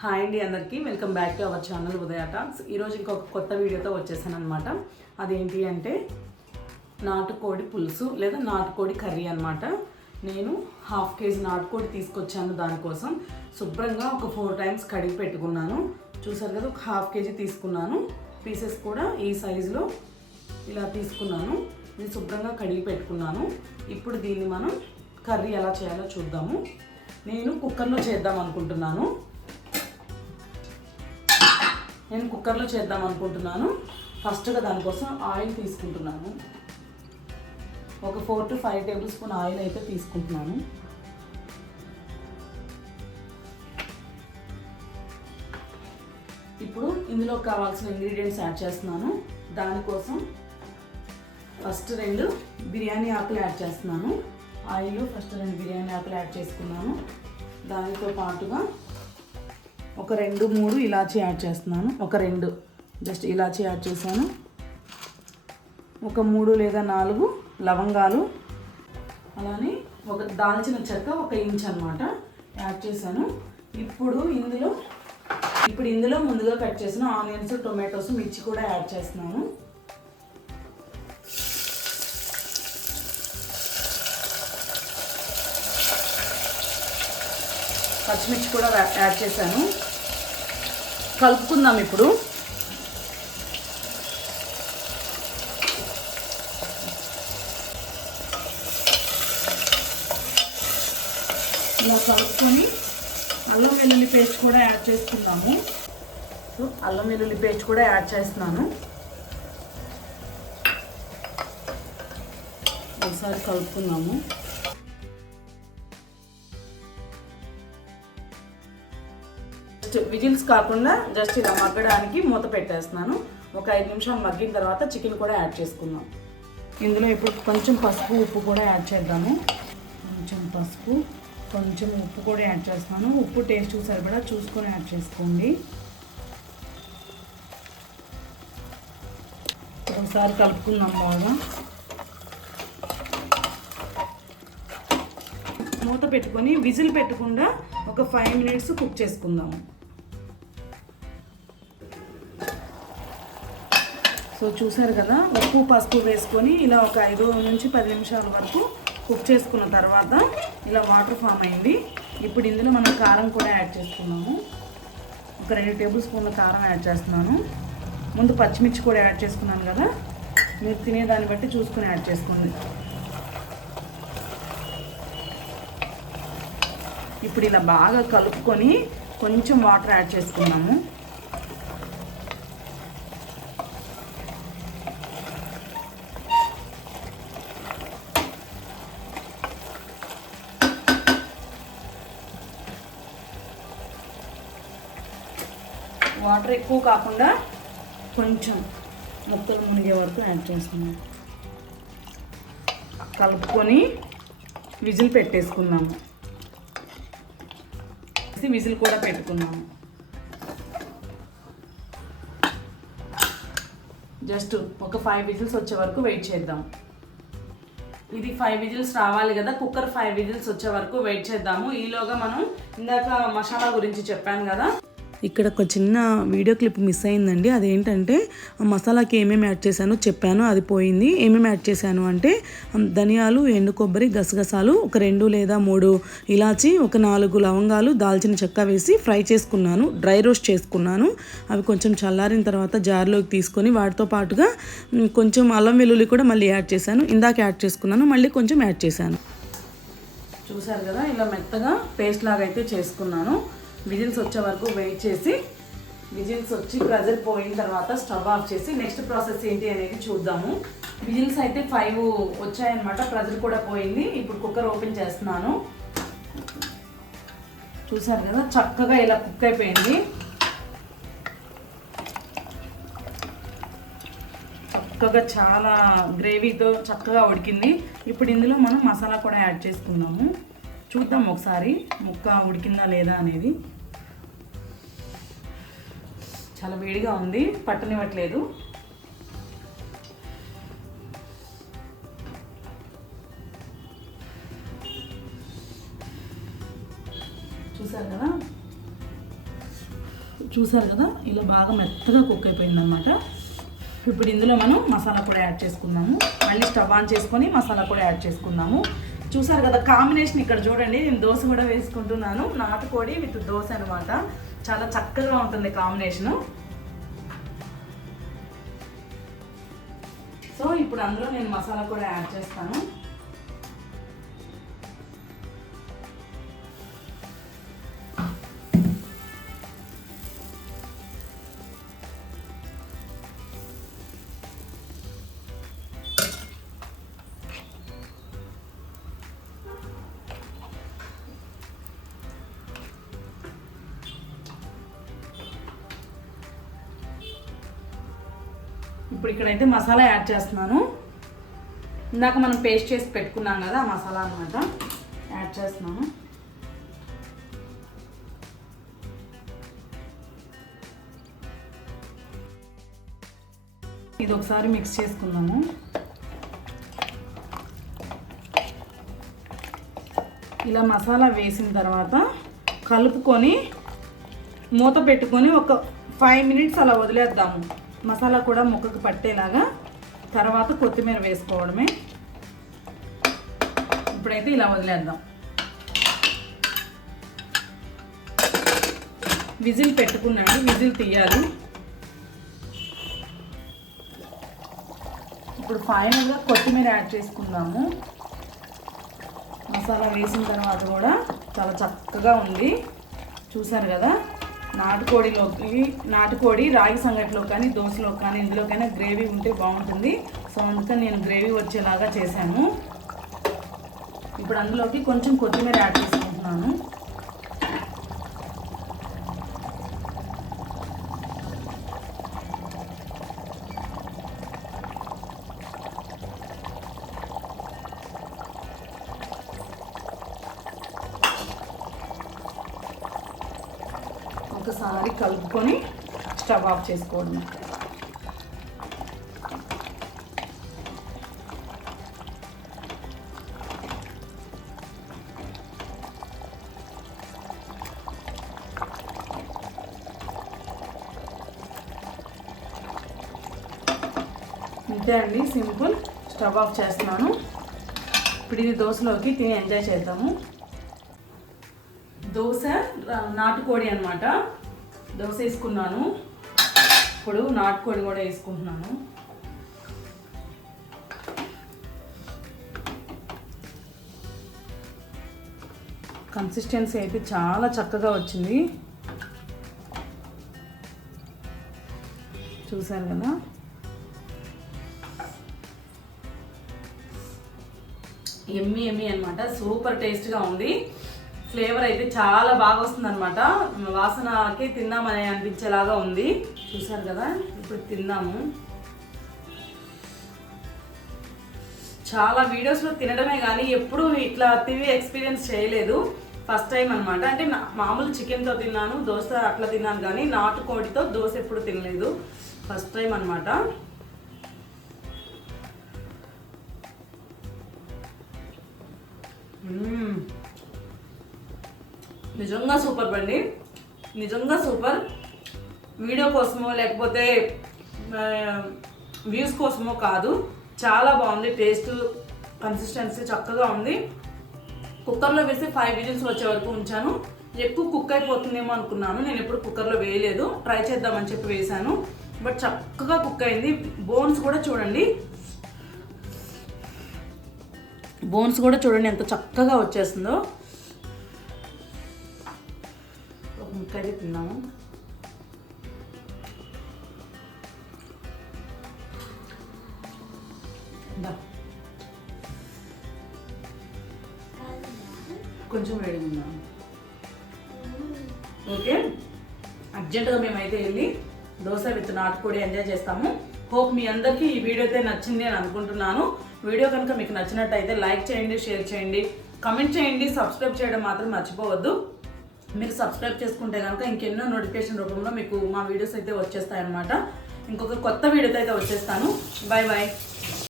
Hi అండి అందరికీ. Welcome back to our channel Udaya talks. ఈరోజు ఇంకొక కొత్త వీడియోతో వచ్చేసాను అనమాట అదేంటి అంటే నాటుకోడి పులుసు లేదా నాటుకోడి కర్రీ అనమాట నేను హాఫ్ కేజీ నాటుకోడి తీసుకొచ్చాను దానికోసం. శుభ్రంగా ఒక ఫోర్ టైమ్స్ కడిగి పెట్టుకున్నాను. చూసారు కదా ఒక హాఫ్ కేజీ తీసుకున్నాను. పీసెస్ కూడా ఈ సైజులో ఇలా తీసుకున్నాను. నేను శుభ్రంగా కడిగి పెట్టుకున్నాను. ఇప్పుడు దీన్ని మనం కర్రీ ఎలా చేయాలో చూద్దాము. నేను కుక్కర్లో చేద్దాం అనుకుంటున్నాను. నేను కుక్కర్లో చేద్దాం అనుకుంటున్నాను. ఫస్ట్గా దానికోసం ఆయిల్ తీసుకుంటున్నాను. ఒక four to five tablespoon oil అయితే తీసుకుంటున్నాను. ఇప్పుడు ఇందులో కావాల్సిన ఇంగ్రీడియంట్స్ యాడ్ చేస్తున్నాను. దానికోసం ఫస్ట్ రెండు బిర్యానీ ఆకులు యాడ్ చేస్తున్నాను. ఆయిల్ ఫస్ట్ రెండు బిర్యానీ ఆకులు యాడ్ చేసుకున్నాను. దానితో పాటుగా ఒక రెండు మూడు ఇలాచీ యాడ్ చేస్తున్నాను. ఒక రెండు. జస్ట్ ఇలాచీ యాడ్ చేశాను. ఒక మూడు లేదా నాలుగు లవంగాలు. అలానే ఒక దాల్చిన చెక్క ఒక ఇంచ్ అనమాట యాడ్ చేశాను. ఇప్పుడు ఇందులో ఇప్పుడు ఇందులో ముందుగా కట్ చేసిన ఆనియన్స్ టొమాటోస్ మిర్చి కూడా యాడ్ చేస్తున్నాను. పచ్చిమిర్చి కూడా యాడ్ చేశాను. కలుపుకుందాం ఇప్పుడు. ఇలా కలుపుకొని అల్లం వెల్లుల్లి పేస్ట్ కూడా యాడ్ చేసుకున్నాము సో అల్లం వెల్లుల్లి పేస్ట్ కూడా యాడ్ చేస్తున్నాను. ఒకసారి కలుపుకుందాము. జస్ట్ విజిల్స్ కాకుండా జస్ట్ ఇలా మగ్గడానికి మూత పెట్టేస్తున్నాను. ఒక ఐదు నిమిషాలు మగ్గిన తర్వాత చికెన్ కూడా యాడ్ చేసుకుందాం. ఇందులో ఇప్పుడు కొంచెం పసుపు ఉప్పు కూడా యాడ్ చేద్దాము. కొంచెం పసుపు కొంచెం ఉప్పు కూడా యాడ్ చేస్తున్నాను. ఉప్పు టేస్ట్ సరిపడా చూసుకొని యాడ్ చేసుకోండి. ఒకసారి కలుపుకుందాం బాగా. మూత పెట్టుకొని విజిల్ పెట్టకుండా ఒక ఫైవ్ మినిట్స్ కుక్ చేసుకుందాము. సో చూసారు కదా ఉప్పు పసుపు వేసుకొని ఇలా ఒక ఐదు నుంచి పది నిమిషాల వరకు కుక్ చేసుకున్న తర్వాత ఇలా వాటర్ ఫామ్ అయింది. ఇప్పుడు ఇందులో మనం కారం కూడా యాడ్ చేసుకున్నాము. ఒక రెండు టేబుల్ స్పూన్ల కారం యాడ్ చేస్తున్నాను. ముందు పచ్చిమిర్చి కూడా యాడ్ చేసుకున్నాను కదా మీరు తినేదాన్ని బట్టి చూసుకుని యాడ్ చేసుకోండి. ఇప్పుడు ఇలా బాగా కలుపుకొని కొంచెం వాటర్ యాడ్ చేసుకున్నాము. వాటర్ ఎక్కువ కాకుండా కొంచెం ముక్కలు మునిగే వరకు యాడ్ చేస్తున్నాం కలుపుకొని విజిల్ పెట్టేసుకుందాము విజిల్ కూడా పెట్టుకున్నాము. జస్ట్ ఒక ఫైవ్ విజిల్స్ వచ్చే వరకు వెయిట్ చేద్దాం. ఇది ఫైవ్ విజిల్స్ రావాలి కదా కుక్కర్ ఫైవ్ విజిల్స్ వచ్చే వరకు వెయిట్ చేద్దాము. ఈలోగా మనం ఇందాక మసాలా గురించి చెప్పాను కదా. ఇక్కడ ఒక చిన్న వీడియో క్లిప్ మిస్ అయిందండి. అదేంటంటే మసాలాకి ఏమేమి యాడ్ చేశానో చెప్పాను అది పోయింది. ఏమేమి యాడ్ చేశాను అంటే ధనియాలు ఎండు కొబ్బరి గసగసాలు ఒక రెండు లేదా మూడు ఇలాచి ఒక నాలుగు లవంగాలు దాల్చిన చెక్క వేసి ఫ్రై చేసుకున్నాను డ్రై రోస్ట్ చేసుకున్నాను. అవి కొంచెం చల్లారిన తర్వాత జార్లోకి తీసుకొని వాటితో పాటుగా కొంచెం అల్లం వెల్లుల్లి కూడా మళ్ళీ యాడ్ చేశాను. ఇందాక యాడ్ చేసుకున్నాను మళ్ళీ కొంచెం యాడ్ చేశాను. చూసారు కదా ఇలా మెత్తగా పేస్ట్ లాగా అయితే చేసుకున్నాను. విజిల్స్ వచ్చే వరకు వెయిట్ చేసి విజిల్స్ వచ్చి ప్రెజర్ పోయిన తర్వాత స్టవ్ ఆఫ్ చేసి నెక్స్ట్ ప్రాసెస్ ఏంటి అనేది చూద్దాము. విజిల్స్ అయితే ఫైవ్ వచ్చాయన్నమాట ప్రెజర్ కూడా పోయింది. ఇప్పుడు కుక్కర్ ఓపెన్ చేస్తున్నాను. చూసారు కదా చక్కగా ఇలా కుక్ అయిపోయింది. చక్కగా చాలా గ్రేవీతో చక్కగా ఉడికింది. ఇప్పుడు ఇందులో మనం మసాలా కూడా యాడ్ చేసుకుందాము. చూద్దాం ఒకసారి ముక్క ఉడికిందా లేదా అనేది. చాలా వేడిగా ఉంది పట్టనివ్వట్లేదు. చూసారు కదా? చూసారు కదా? ఇలా బాగా మెత్తగా కుక్ అయిపోయింది అనమాట ఇప్పుడు ఇందులో మనం మసాలా పొడి యాడ్ చేసుకుందాము. మళ్ళీ స్టవ్ ఆన్ చేసుకొని మసాలా పొడి యాడ్ చేసుకుందాము. చూసారు కదా కాంబినేషన్ ఇక్కడ చూడండి. నేను దోశ కూడా వేసుకుంటున్నాను. నాటుకోడి విత్ దోశ అనమాట చాలా చక్కగా ఉంటుంది కాంబినేషను. సో ఇప్పుడు అందులో నేను మసాలా కూడా యాడ్ చేస్తాను. ఇప్పుడు ఇక్కడైతే మసాలా యాడ్ చేస్తున్నాను. ఇందాక మనం పేస్ట్ చేసి పెట్టుకున్నాం కదా ఆ మసాలా అనమాట యాడ్ చేస్తున్నాను. ఇది ఒకసారి మిక్స్ చేసుకుందాము. ఇలా మసాలా వేసిన తర్వాత కలుపుకొని మూత పెట్టుకొని ఒక ఫైవ్ మినిట్స్ అలా వదిలేద్దాము. మసాలా కూడా ముక్కకు పట్టేలాగా తర్వాత కొత్తిమీర వేసుకోవడమే. ఇప్పుడైతే ఇలా వదిలేద్దాం. విజిల్ పెట్టుకున్నాను విజిల్ తీయాలి. ఇప్పుడు ఫైనల్గా కొత్తిమీర యాడ్ చేసుకుందాము. మసాలా వేసిన తర్వాత కూడా చాలా చక్కగా ఉంది. చూసారు కదా? నాటుకోడిలోకి నాటుకోడి రాగి సంగటిలో కానీ దోశలో కానీ ఇందులోకైనా గ్రేవీ ఉంటే బాగుంటుంది. సో అందుకని నేను గ్రేవీ వచ్చేలాగా చేశాను. ఇప్పుడు అందులోకి కొంచెం కొత్తిమీర యాడ్ చేసుకుంటున్నాను. ఒకసారి కలుపుకొని స్టవ్ ఆఫ్ చేసుకోండి. ఇంతే అండి సింపుల్. స్టవ్ ఆఫ్ చేస్తున్నాను. ఇప్పుడు ఇది దోశలోకి తిని ఎంజాయ్ చేద్దాము. దోశ నాటుకోడి అనమాట దోశ వేసుకున్నాను. ఇప్పుడు నాటుకోడి కూడా వేసుకుంటున్నాను. కన్సిస్టెన్సీ అయితే చాలా చక్కగా వచ్చింది. చూసారు కదా? ఎమ్మి ఎమ్మి అనమాట సూపర్ టేస్ట్గా ఉంది. ఫ్లేవర్ అయితే చాలా బాగా వస్తుంది అనమాట వాసనకి తిందామని అనిపించేలాగా ఉంది. చూసారు కదా? ఇప్పుడు తిందాము చాలా వీడియోస్లో తినడమే కానీ ఎప్పుడూ ఇట్లా తివి ఎక్స్పీరియన్స్ చేయలేదు. ఫస్ట్ టైం అనమాట అంటే మామూలు చికెన్తో తిన్నాను దోశ అట్లా తిన్నాను కానీ నాటుకోడితో దోశ ఎప్పుడు తినలేదు. ఫస్ట్ టైం అనమాట మ్మ్. నిజంగా సూపర్ బండి. నిజంగా సూపర్. వీడియో కోసమో లేకపోతే వ్యూస్ కోసమో కాదు. చాలా బాగుంది. టేస్ట్ కన్సిస్టెన్సీ చక్కగా ఉంది. కుక్కర్లో వేసి ఫైవ్ విజిల్స్ వచ్చే వరకు ఉంచాను. ఎక్కువ కుక్ అయిపోతుందేమో అనుకున్నాను. నేను ఎప్పుడు కుక్కర్లో వేయలేదు. ట్రై చేద్దామని చెప్పి వేశాను. బట్ చక్కగా కుక్ అయింది. బోన్స్ కూడా చూడండి. బోన్స్ కూడా చూడండి ఎంత చక్కగా వచ్చేస్తుందో ఒక తిన్నాము కొంచెం రెడీ ఉన్నాము ఓకే. అర్జెంటుగా మేమైతే వెళ్ళి దోశ విత్ నాటుకోడి ఎంజాయ్ చేస్తాము. హోప్ మీ అందరికీ ఈ వీడియో అయితే నచ్చింది అని అనుకుంటున్నాను. వీడియో కనుక మీకు నచ్చినట్టయితే లైక్ చేయండి షేర్ చేయండి. కమెంట్ చేయండి సబ్స్క్రైబ్ చేయడం మాత్రం మర్చిపోవద్దు. మీరు సబ్స్క్రైబ్ చేసుకుంటే కనుక ఇంకెన్నో నోటిఫికేషన్ రూపంలో మీకు మా వీడియోస్ అయితే వచ్చేస్తాయన్నమాట. ఇంకొక కొత్త వీడియోతో అయితే వచ్చేస్తాను. Bye bye